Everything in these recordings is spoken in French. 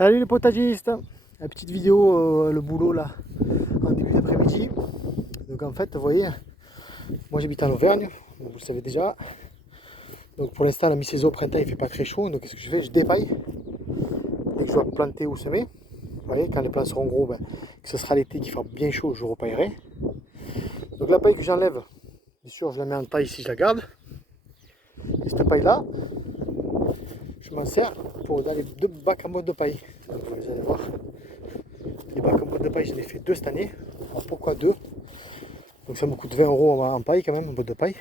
Salut les potagistes. La petite vidéo, le boulot là, en début d'après-midi. Donc en fait, vous voyez, moi j'habite en Auvergne, vous le savez déjà. Donc pour l'instant, la mi-saison au printemps, il fait pas très chaud. Donc qu'est-ce que je fais? Je dépaille. Dès que je dois planter ou semer, vous voyez, quand les plants seront gros, que ce sera l'été qu'il fera bien chaud, je repaillerai. Donc la paille que j'enlève, bien sûr, je la mets en taille ici, je la garde. Et cette paille là, je m'en sers pour dans les deux bacs en boîte de paille. Donc vous allez voir. Les bacs en boîte de paille, j'en ai fait 2 cette année. Alors pourquoi 2? Donc ça me coûte 20 € en paille quand même, en boîte de paille.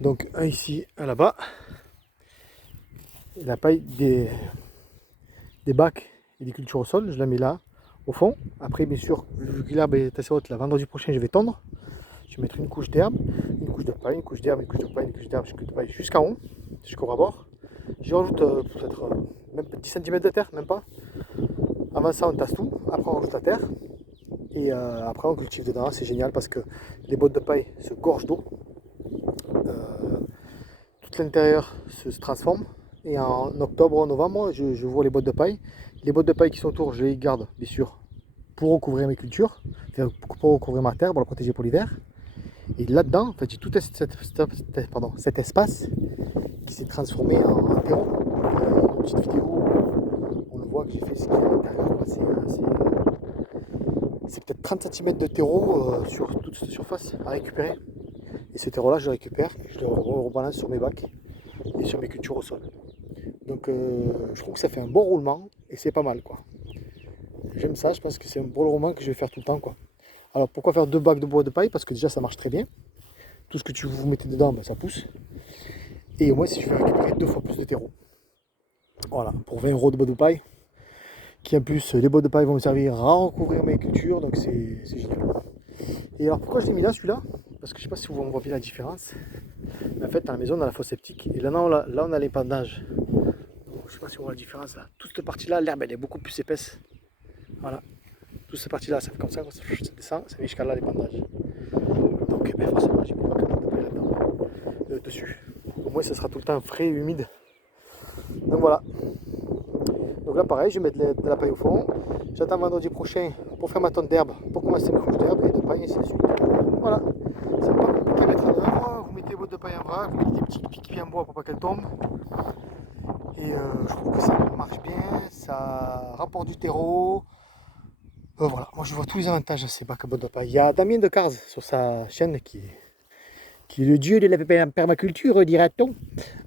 Donc un ici, un là-bas. La paille des bacs et des cultures au sol, je la mets là, au fond. Après, bien sûr, vu que l'herbe est assez haute, là, vendredi prochain, je vais tondre. Je vais mettre une couche d'herbe, une couche de paille, une couche d'herbe, une couche de paille, une couche d'herbe, une couche de paille jusqu'en haut, jusqu'au rebord. J'y rajoute peut-être même 10 cm de terre, même pas. Avant ça, on tasse tout. Après, on rajoute la terre. Et après, on cultive dedans. C'est génial parce que les bottes de paille se gorgent d'eau. Tout l'intérieur se transforme. Et en octobre ou en novembre, je vois les bottes de paille. Les bottes de paille qui sont autour, je les garde, bien sûr, pour recouvrir mes cultures, pour recouvrir ma terre, pour la protéger pour l'hiver. Et là-dedans, en fait, j'ai tout cet espace qui s'est transformé en terreau. Une petite vidéo où on le voit que j'ai fait ce qu'il y a à l'intérieur. C'est peut-être 30 cm de terreau sur toute cette surface à récupérer. Et ce terreau-là, je le récupère, je le rebalance sur mes bacs et sur mes cultures au sol. Donc je trouve que ça fait un bon roulement et c'est pas mal quoi. J'aime ça, je pense que c'est un bon roulement que je vais faire tout le temps quoi. Alors pourquoi faire 2 bacs de bois de paille? Parce que déjà ça marche très bien. Tout ce que vous mettez dedans, ça pousse. Et au moins si je vais récupérer 2 fois plus de terreau. Voilà, pour 20 € de bois de paille. Qui en plus, les bois de paille vont me servir à recouvrir mes cultures, donc c'est génial. Et alors pourquoi je l'ai mis là celui-là? Parce que je sais pas si vous voyez la différence. Mais en fait dans la maison on a la fosse septique et là, non, là on a l'épandage. Je sais pas si on voit la différence là. Toute cette partie là, l'herbe elle est beaucoup plus épaisse. Voilà. Toute cette partie là, ça fait comme ça descend, ça vient jusqu'à là l'épandage. Donc forcément j'ai mis pas de paille là-dedans. Dessus. Au moins ça sera tout le temps frais et humide. Donc voilà. Donc là pareil, je vais mettre de la paille au fond. J'attends vendredi prochain pour faire ma tonne d'herbe, pour commencer mes couches d'herbe et de paille, et ainsi de suite. Voilà. C'est pas compliqué à mettre en œuvre. Vous mettez vos bottes de paille en vrac, vous mettez des petits pieds en bois pour pas qu'elles tombent. Et je trouve que ça marche bien, ça rapporte du terreau. Voilà, moi je vois tous les avantages à ces bacs à bottes de paille. Il y a Damien Decars sur sa chaîne qui est le dieu de la permaculture, dira-t-on.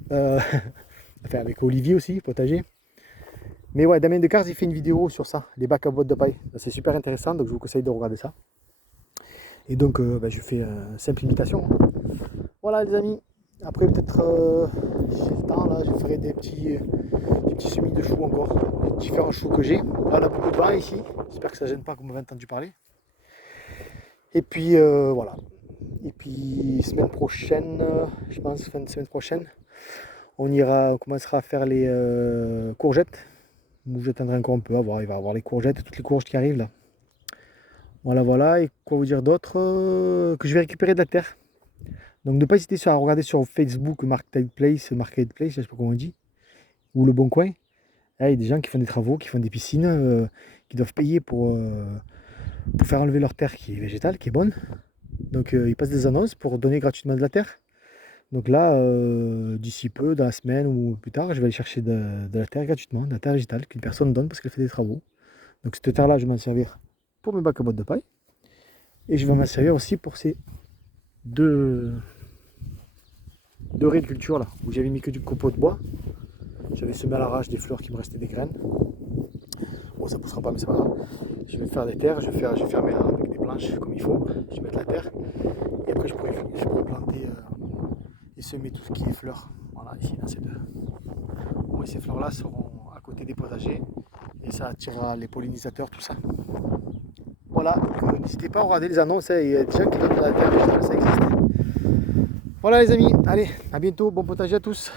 Enfin avec Olivier aussi, potager. Mais ouais, Damien Decars, il fait une vidéo sur ça, les bacs à bottes de paille. C'est super intéressant, donc je vous conseille de regarder ça. Et donc, je fais une simple imitation. Voilà les amis. Après, peut-être, si j'ai le temps, là, je ferai des petits semis de choux encore. Les différents choux que j'ai. Là, on a beaucoup de vent ici. J'espère que ça ne gêne pas, que vous m'avez entendu parler. Et puis, voilà. Et puis, semaine prochaine, je pense, fin de semaine prochaine, on commencera à faire les courgettes. J'attendrai encore un peu à voir, il va y avoir les courgettes, toutes les courges qui arrivent là. Voilà, et quoi vous dire d'autre? Que je vais récupérer de la terre. Donc ne pas hésiter à regarder sur Facebook Marketplace, je sais pas comment on dit, ou Le Bon Coin. Là, il y a des gens qui font des travaux, qui font des piscines, qui doivent payer pour faire enlever leur terre qui est végétale, qui est bonne. Donc ils passent des annonces pour donner gratuitement de la terre. Donc là, d'ici peu, dans la semaine ou plus tard, je vais aller chercher de la terre gratuitement, de la terre végétale qu'une personne donne parce qu'elle fait des travaux. Donc cette terre-là, je vais m'en servir pour mes bacs à bottes de paille. Et je vais m'en servir aussi pour ces deux récultures là, où j'avais mis que du copeau de bois. J'avais semé à l'arrache des fleurs qui me restaient des graines. Bon, ça poussera pas, mais c'est pas grave. Je vais faire des terres, je vais fermer avec des planches comme il faut. Je vais mettre la terre. Et après, je pourrais planter et semer tout ce qui est fleurs. Voilà, ici dans ces deux. Au moins, ces fleurs-là seront à côté des potagers et ça attirera les pollinisateurs, tout ça. Voilà, donc n'hésitez pas à regarder les annonces, il y a des gens qui donnent de la terre, ça existe. Voilà les amis, allez, à bientôt, bon potager à tous.